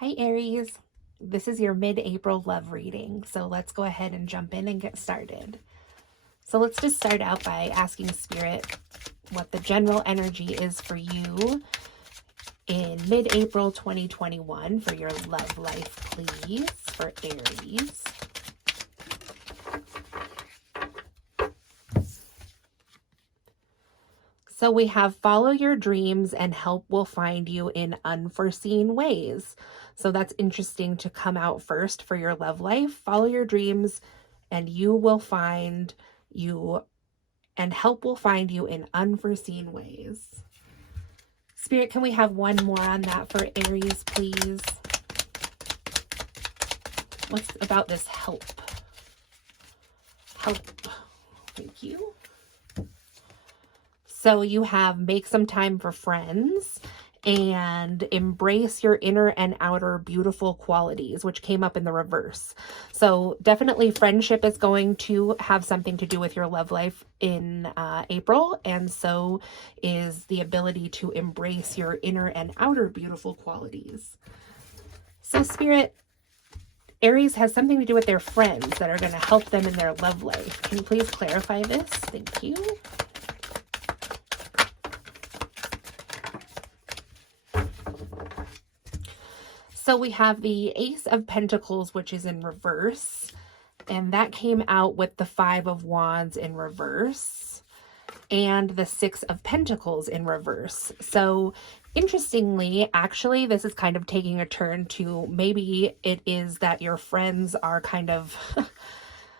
Hi, Aries. This is your mid-April love reading. So let's go ahead and jump in and get started. So let's just start out by asking Spirit what the general energy is for you in mid-April 2021 for your love life, please, for Aries. So we have follow your dreams and help will find you in unforeseen ways. So that's interesting to come out first for your love life. Follow your dreams and you will find you and help will find you in unforeseen ways. Spirit, can we have one more on that for Aries, please? What's about this help? Help. Thank you. So you have make some time for friends and embrace your inner and outer beautiful qualities, which came up in the reverse. So definitely friendship is going to have something to do with your love life in April. And so is the ability to embrace your inner and outer beautiful qualities. So Spirit, Aries has something to do with their friends that are going to help them in their love life. Can you please clarify this? Thank you. So we have the Ace of Pentacles, which is in reverse, and that came out with the Five of Wands in reverse and the Six of Pentacles in reverse. So interestingly, actually, this is kind of taking a turn to maybe it is that your friends are kind of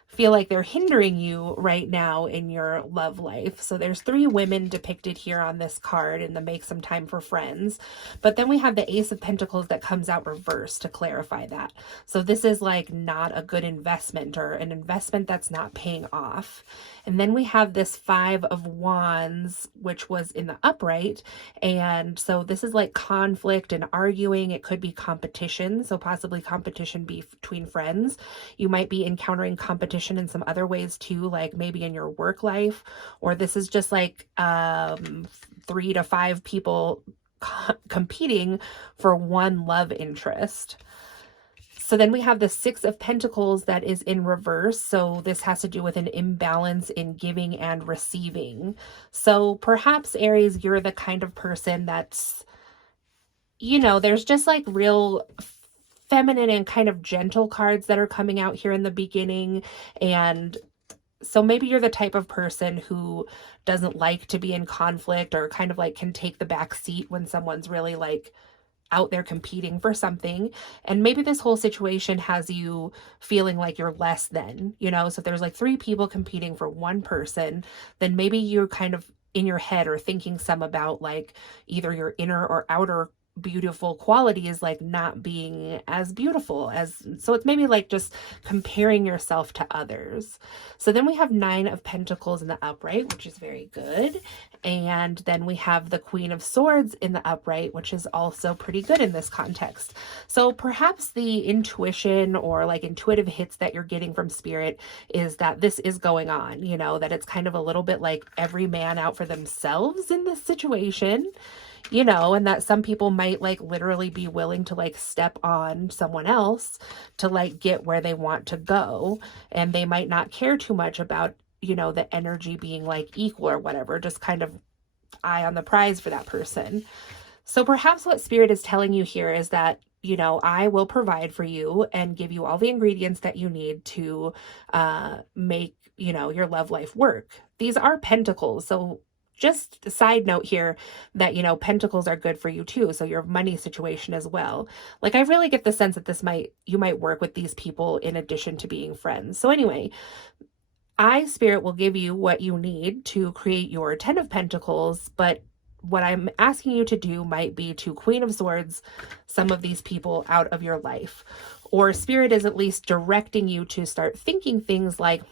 feel like they're hindering you right now in your love life. So there's three women depicted here on this card in the make some time for friends. But then we have the Ace of Pentacles that comes out reversed to clarify that. So this is like not a good investment or an investment that's not paying off. And then we have this Five of Wands, which was in the upright. And so this is like conflict and arguing. It could be competition. So possibly competition between friends. You might be encountering competition in some other ways too, like maybe in your work life, or this is just like 3 to 5 people competing for one love interest. So then we have the Six of Pentacles that is in reverse. So this has to do with an imbalance in giving and receiving. So perhaps Aries, you're the kind of person that's, you know, there's just like real feminine and kind of gentle cards that are coming out here in the beginning. And so maybe you're the type of person who doesn't like to be in conflict or kind of like can take the back seat when someone's really like out there competing for something. And maybe this whole situation has you feeling like you're less than, you know, so if there's like 3 people competing for one person, then maybe you're kind of in your head or thinking some about like either your inner or outer beautiful quality is like not being as beautiful as, so it's maybe like just comparing yourself to others. So then we have Nine of Pentacles in the upright, which is very good. And then we have the Queen of Swords in the upright, which is also pretty good in this context. So perhaps the intuition or like intuitive hits that you're getting from Spirit is that this is going on, you know, that it's kind of a little bit like every man out for themselves in this situation, you know, and that some people might like literally be willing to like step on someone else to like get where they want to go. And they might not care too much about, you know, the energy being like equal or whatever, just kind of eye on the prize for that person. So perhaps what Spirit is telling you here is that, you know, I will provide for you and give you all the ingredients that you need to make, you know, your love life work. These are pentacles. So just a side note here that, you know, pentacles are good for you too. So your money situation as well. Like I really get the sense that you might work with these people in addition to being friends. So anyway, Spirit will give you what you need to create your 10 of Pentacles, but what I'm asking you to do might be to Queen of Swords some of these people out of your life. Or Spirit is at least directing you to start thinking things like,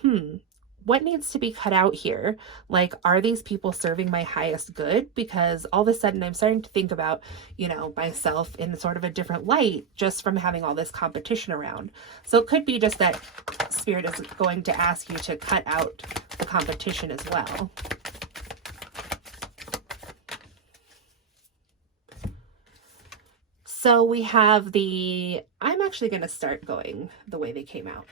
what needs to be cut out here? Like, are these people serving my highest good? Because all of a sudden I'm starting to think about, you know, myself in sort of a different light just from having all this competition around. So it could be just that Spirit is going to ask you to cut out the competition as well. So we have I'm actually going to start going the way they came out.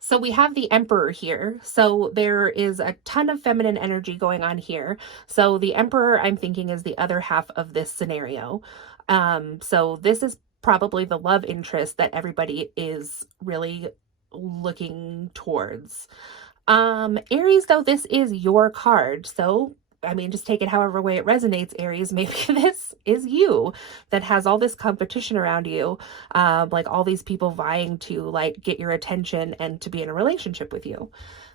So we have the Emperor here. So there is a ton of feminine energy going on here. So the Emperor, I'm thinking, is the other half of this scenario. So this is probably the love interest that everybody is really looking towards. Aries, though, this is your card. So, I mean, just take it however way it resonates, Aries. Maybe this is you that has all this competition around you, like all these people vying to like get your attention and to be in a relationship with you.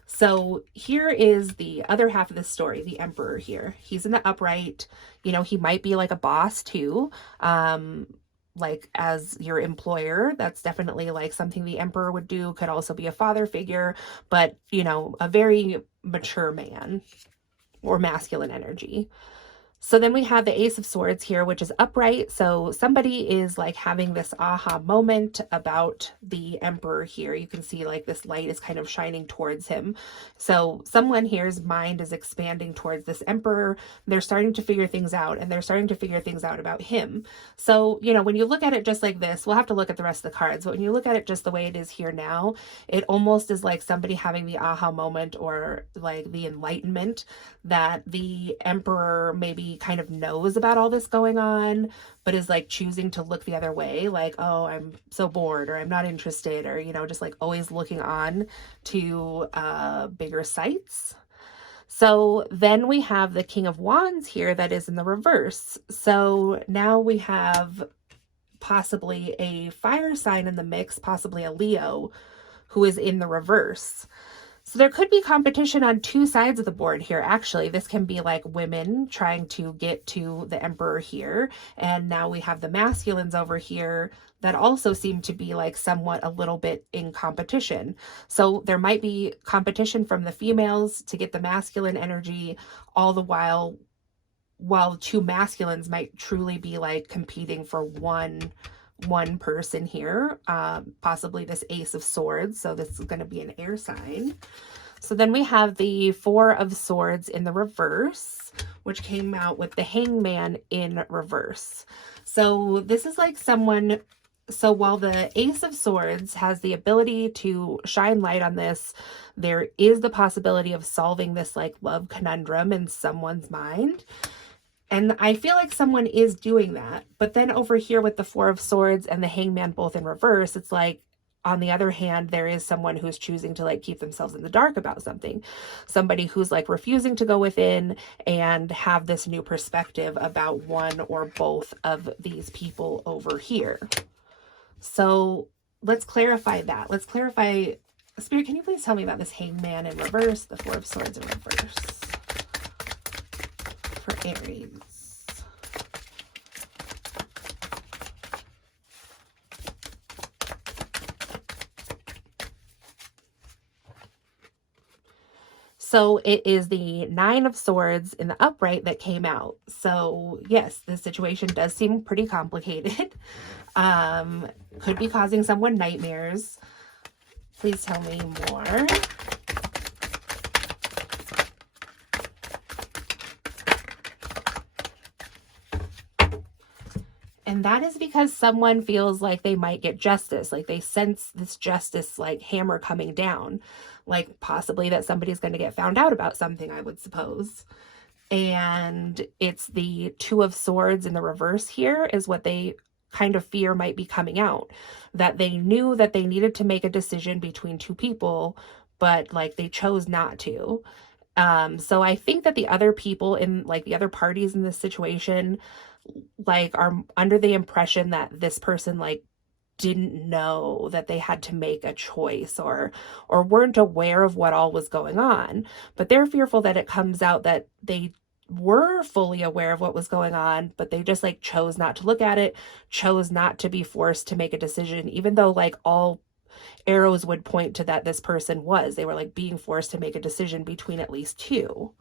So here is the other half of the story, the Emperor here. He's in the upright. You know, he might be like a boss too. Like as your employer, that's definitely like something the Emperor would do. Could also be a father figure, but you know, a very mature man or masculine energy. So then we have the Ace of Swords here, which is upright. So somebody is like having this aha moment about the Emperor here. You can see like this light is kind of shining towards him. So someone here's mind is expanding towards this Emperor. They're starting to figure things out, and they're starting to figure things out about him. So, you know, when you look at it just like this, we'll have to look at the rest of the cards, but when you look at it just the way it is here now, it almost is like somebody having the aha moment or like the enlightenment that the Emperor maybe kind of knows about all this going on, but is like choosing to look the other way, like, oh, I'm so bored, or I'm not interested, or, you know, just like always looking on to bigger sights. So then we have the King of Wands here that is in the reverse. So now we have possibly a fire sign in the mix, possibly a Leo, who is in the reverse. So there could be competition on two sides of the board here. Actually, this can be like women trying to get to the Emperor here. And now we have the masculines over here that also seem to be like somewhat a little bit in competition. So there might be competition from the females to get the masculine energy, all the while two masculines might truly be like competing for one person here, possibly this Ace of Swords. So this is going to be an air sign. So then we have the Four of Swords in the reverse, which came out with the Hangman in reverse. So this is like someone, so while the Ace of Swords has the ability to shine light on this, there is the possibility of solving this like love conundrum in someone's mind. And I feel like someone is doing that. But then over here with the Four of Swords and the Hangman both in reverse, it's like, on the other hand, there is someone who's choosing to like keep themselves in the dark about something. Somebody who's like refusing to go within and have this new perspective about one or both of these people over here. So let's clarify that. Let's clarify. Spirit, can you please tell me about this Hangman in reverse, the Four of Swords in reverse? For Aries. So it is the Nine of Swords in the upright that came out. So yes, this situation does seem pretty complicated. Could be causing someone nightmares. Please tell me more. And that is because someone feels like they might get justice, like they sense this justice like hammer coming down, like possibly that somebody's going to get found out about something, I would suppose. And it's the Two of Swords in the reverse here is what they kind of fear might be coming out, that they knew that they needed to make a decision between two people, but like they chose not to. So I think that the other people in like the other parties in this situation like are under the impression that this person like didn't know that they had to make a choice or weren't aware of what all was going on, but they're fearful that it comes out that they were fully aware of what was going on, but they just like chose not to look at it, chose not to be forced to make a decision, even though like all arrows would point to that this person was. They were like being forced to make a decision between at least two.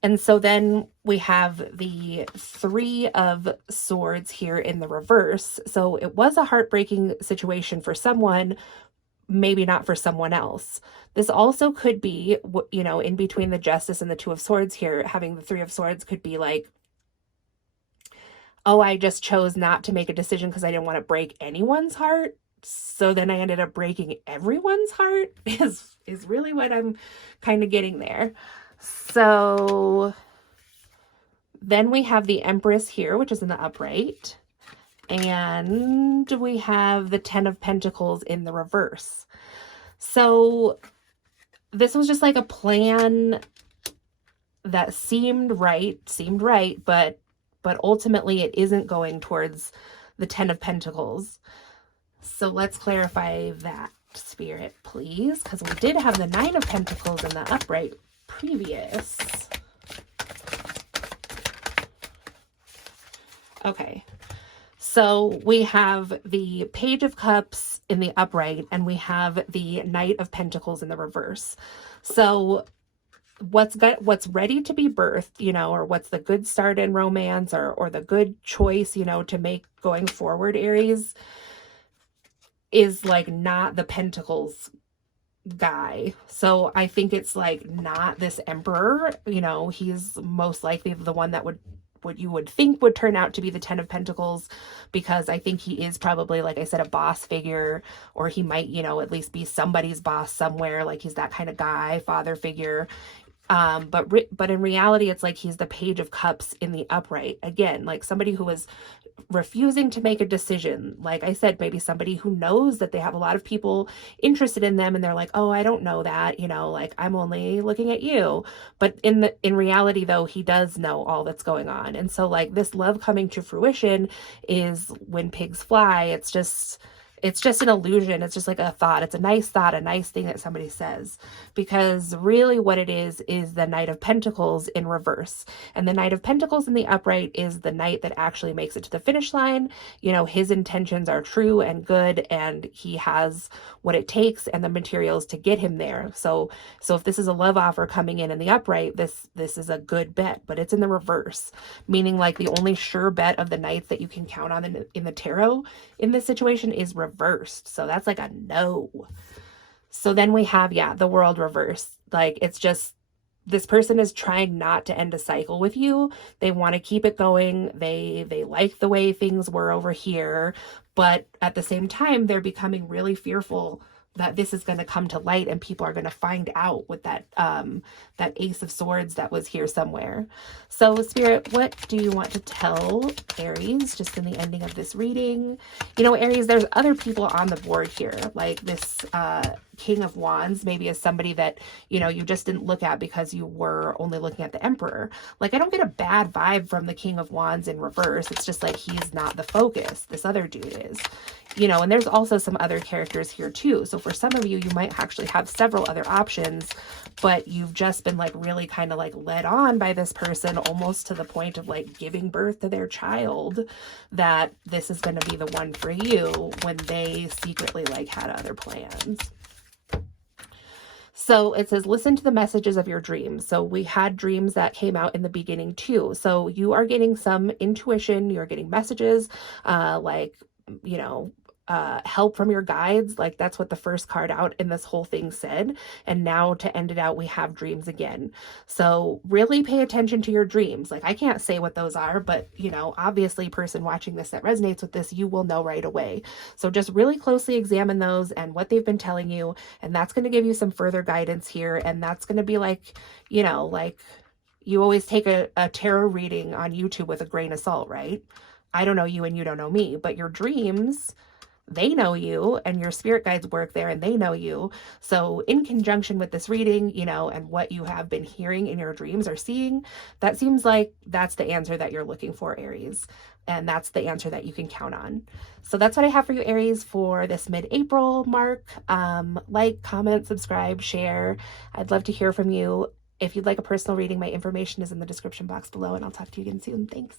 And so then we have the Three of Swords here in the reverse. So it was a heartbreaking situation for someone, maybe not for someone else. This also could be, you know, in between the Justice and the Two of Swords here, having the Three of Swords could be like oh, I just chose not to make a decision because I didn't want to break anyone's heart. So then I ended up breaking everyone's heart is really what I'm kind of getting there. So then we have the Empress here, which is in the upright. And we have the 10 of Pentacles in the reverse. So this was just like a plan that seemed right, but ultimately it isn't going towards the 10 of Pentacles. So let's clarify that, Spirit, please, because we did have the 9 of Pentacles in the upright previous. Okay. So we have the Page of Cups in the upright, and we have the Knight of Pentacles in the reverse. So what's ready to be birthed, you know, or what's the good start in romance, or the good choice, you know, to make going forward, Aries, is like not the Pentacles guy. So I think it's like not this Emperor, you know, he's most likely the one that would what you would think would turn out to be the 10 of Pentacles, because I think he is probably, like I said, a boss figure, or he might, you know, at least be somebody's boss somewhere. Like he's that kind of guy, father figure. But in reality, it's like he's the Page of Cups in the upright. Again, like somebody who is refusing to make a decision. Like I said, maybe somebody who knows that they have a lot of people interested in them and they're like, oh, I don't know that, you know, like I'm only looking at you. But in reality though, he does know all that's going on. And so like this love coming to fruition is when pigs fly. It's just an illusion. It's just like a thought. It's a nice thought, a nice thing that somebody says, because really what it is the Knight of Pentacles in reverse. And the Knight of Pentacles in the upright is the knight that actually makes it to the finish line. You know, his intentions are true and good, and he has what it takes and the materials to get him there. So if this is a love offer coming in the upright, this is a good bet, but it's in the reverse, meaning like the only sure bet of the knights that you can count on in the tarot in this situation is reversed. So that's like a no. So then we have, yeah, the World reverse. Like it's just, this person is trying not to end a cycle with you. They want to keep it going. They like the way things were over here, but at the same time, they're becoming really fearful that this is going to come to light and people are going to find out with that Ace of Swords that was here somewhere. So Spirit, what do you want to tell Aries just in the ending of this reading? You know, Aries, there's other people on the board here. Like this King of Wands maybe is somebody that, you know, you just didn't look at because you were only looking at the Emperor. Like I don't get a bad vibe from the King of Wands in reverse. It's just like he's not the focus. This other dude is. You know, and there's also some other characters here too. So for some of you, you might actually have several other options, but you've just been like really kind of like led on by this person almost to the point of like giving birth to their child, that this is going to be the one for you when they secretly like had other plans. So it says, listen to the messages of your dreams. So we had dreams that came out in the beginning too. So you are getting some intuition, you're getting messages, like, you know, help from your guides. Like that's what the first card out in this whole thing said. And now to end it out, we have dreams again. So really pay attention to your dreams. Like I can't say what those are, but you know, obviously person watching this that resonates with this, you will know right away. So just really closely examine those and what they've been telling you. And that's going to give you some further guidance here. And that's going to be like, you know, like you always take a tarot reading on YouTube with a grain of salt, right? I don't know you and you don't know me, but your dreams, they know you, and your spirit guides work there and they know you. So in conjunction with this reading, you know, and what you have been hearing in your dreams or seeing, that seems like that's the answer that you're looking for, Aries. And that's the answer that you can count on. So that's what I have for you, Aries, for this mid-April mark. Like, comment, subscribe, share. I'd love to hear from you. If you'd like a personal reading, my information is in the description box below, and I'll talk to you again soon. Thanks.